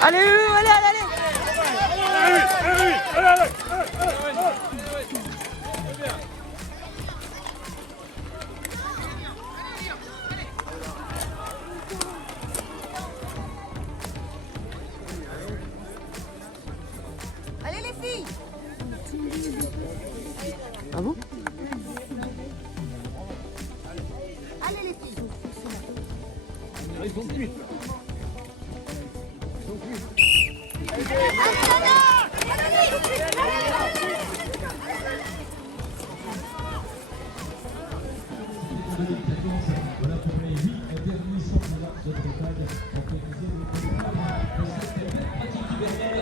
Allez, allez, allez, allez les filles. Ah bon? Allez les filles. Voilà pour les 8 derniers championnats de Bretagne organisés de cette belle pratique hivernale.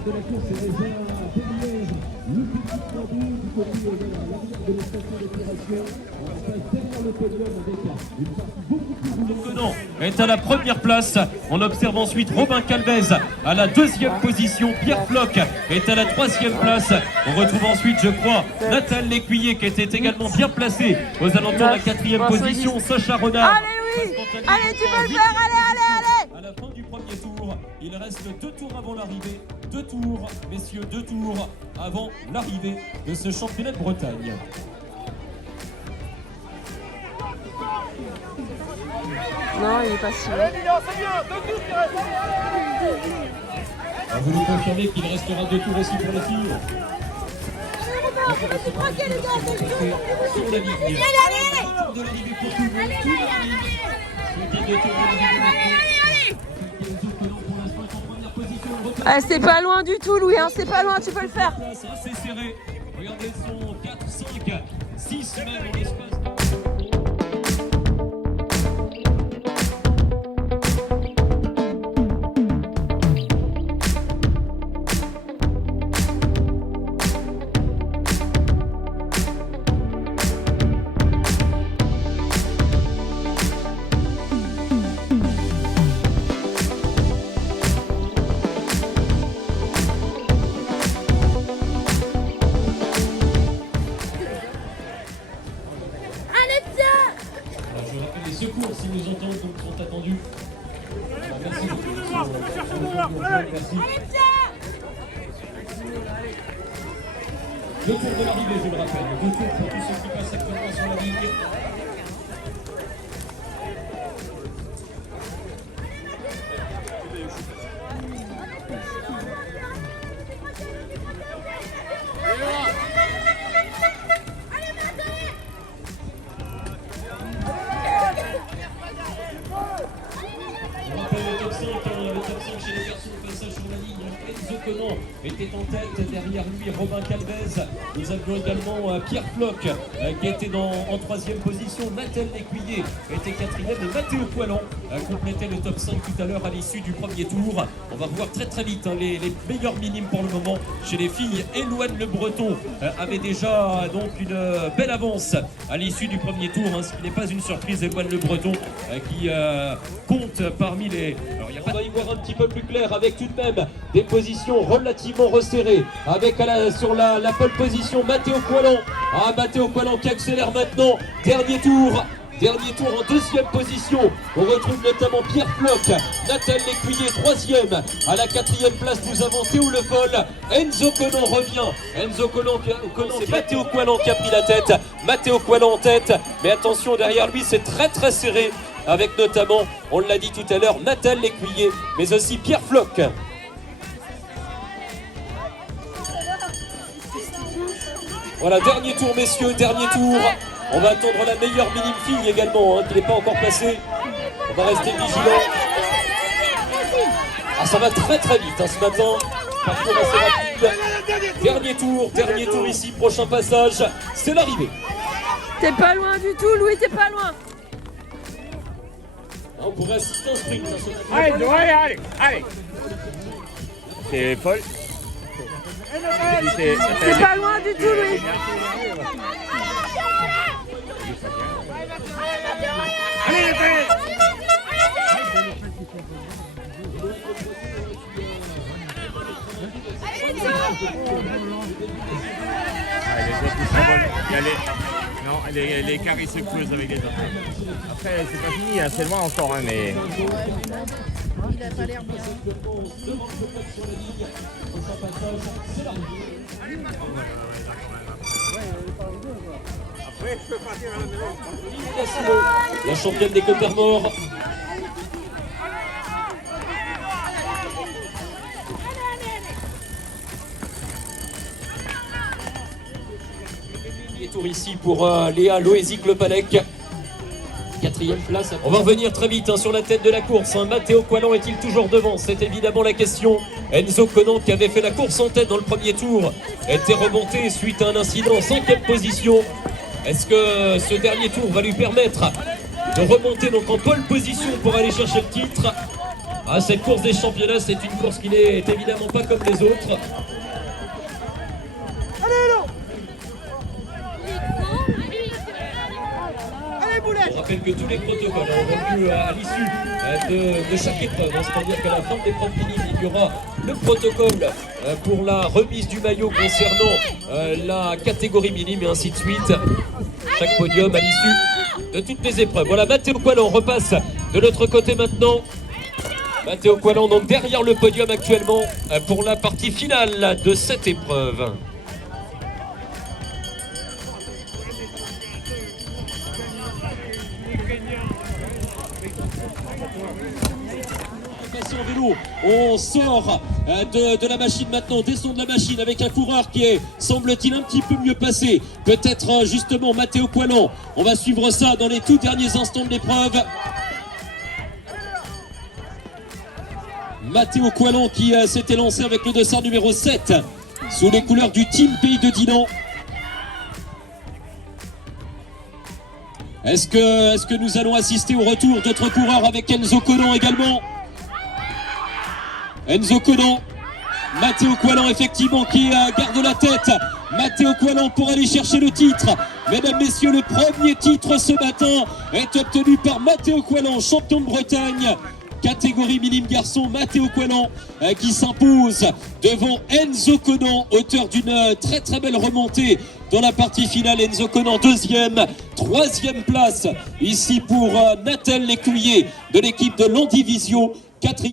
De la course est déjà derrière le petit tambour du côté de la station d'épuration. On passe derrière le podium avec une partie beaucoup plus Conan est à la première place. On observe ensuite Robin Calvez à la deuxième position. Pierre Floch est à la troisième place. On retrouve ensuite, je crois, Nathan Lécuyer qui était également bien placé aux alentours de la quatrième position. Sacha Renard. Allez, oui. Allez, tu peux le faire. Allez, allez, allez. À la fin du premier tour, il reste 2 tours avant l'arrivée. 2 tours, messieurs, 2 tours avant l'arrivée de ce championnat de Bretagne. Non, il est pas si loin. Vous nous confirmez qu'il restera 2 tours aussi pour les filles. Sur la ligne. Tour de l'arrivée pour tout le monde. Tout l'arrivée. Ah, c'est pas loin du tout, Louis, hein, c'est pas loin, tu peux le faire. C'est serré. Regardez, ils sont 4, 5, 6 même en l'espace. Les secours, si nous entendons, donc, sont attendus. Merci beaucoup. Merci. Le tour de l'arrivée, je le rappelle. Le tour pour tous ceux qui passent actuellement sur la ligne. Chez les garçons, le passage sur la ligne, Enzo Conan était en tête, derrière lui Robin Calvez. Nous avions également Pierre Floch qui était en troisième position. Nathan Lécuyer était quatrième et Mathéo Poilan complétait le top 5 tout à l'heure à l'issue du premier tour. On va revoir très vite les meilleurs minimes pour le moment chez les filles. Éloigne Le Breton avait déjà donc une belle avance à l'issue du premier tour, hein, ce qui n'est pas une surprise. Éloigne Le Breton qui compte parmi les... Alors, on va y voir un petit peu plus clair avec tout de même des positions relativement resserrées avec sur la pole position Mathéo Poilan. Ah, Mathéo Poilan qui accélère maintenant. Dernier tour en deuxième position. On retrouve notamment Pierre Floch, Nathan Lécuyer troisième. À la quatrième place, nous avons Théo Le Foll. Enzo Conan revient. Enzo Conan, c'est Mathéo Poilan qui a pris la tête. Mathéo Poilan en tête. Mais attention, derrière lui, c'est très serré. Avec notamment, on l'a dit tout à l'heure, Nathan Lécuyer, mais aussi Pierre Floch. Voilà, dernier tour, messieurs, dernier tour. On va attendre la meilleure minime fille également, hein, qui n'est pas encore passée. On va rester vigilant. Ah, ça va très vite hein, ce matin. Parcours assez rapide. Dernier tour ici, prochain passage, c'est l'arrivée. T'es pas loin du tout, Louis, t'es pas loin. On pourrait assister au sprint. Allez. C'est folle. C'est pas loin du tout, Louis. Les autres ils sont bonnes. Il y a les carrés se creusent avec les autres. Après c'est pas fini, hein, c'est loin encore, hein, mais. Il a pas l'air bien. Après je peux partir à la maison. La championne des Côtes-d'Armor. Tour ici pour Léa Loézy-Clopalec. 4e place. On va revenir très vite sur la tête de la course. Matteo Qualan est-il toujours devant? C'est évidemment la question. Enzo Conan, qui avait fait la course en tête dans le premier tour, était remonté suite à un incident en 5e position. Est-ce que ce dernier tour va lui permettre de remonter donc en pole position pour aller chercher le titre? Cette course des championnats, c'est une course qui n'est évidemment pas comme les autres. On rappelle que tous les protocoles ont lieu à l'issue de chaque épreuve. C'est-à-dire qu'à la fin de l'épreuve finie, il y aura le protocole pour la remise du maillot concernant la catégorie minime et ainsi de suite. Chaque podium à l'issue de toutes les épreuves. Voilà, Matteo Qualan repasse de l'autre côté maintenant. Matteo Qualan donc derrière le podium actuellement pour la partie finale de cette épreuve. Vélo, on sort de la machine maintenant, on descend de la machine avec un coureur qui est, semble-t-il, un petit peu mieux placé. Peut-être justement Matteo Qualan. On va suivre ça dans les tout derniers instants de l'épreuve. Matteo Qualan qui s'était lancé avec le dossard numéro 7 sous les couleurs du Team Pays de Dinan. Est-ce que nous allons assister au retour d'autres coureurs avec Enzo Conan également? Enzo Conan, Matteo Qualan effectivement qui garde la tête. Matteo Qualan pour aller chercher le titre. Mesdames, messieurs, le premier titre ce matin est obtenu par Matteo Qualan, champion de Bretagne. Catégorie minime garçon, Matteo Qualan qui s'impose devant Enzo Conan, auteur d'une très très belle remontée dans la partie finale. Enzo Conan 2e, 3e place ici pour Nathalie Lécuyer de l'équipe de Landivisio. 4e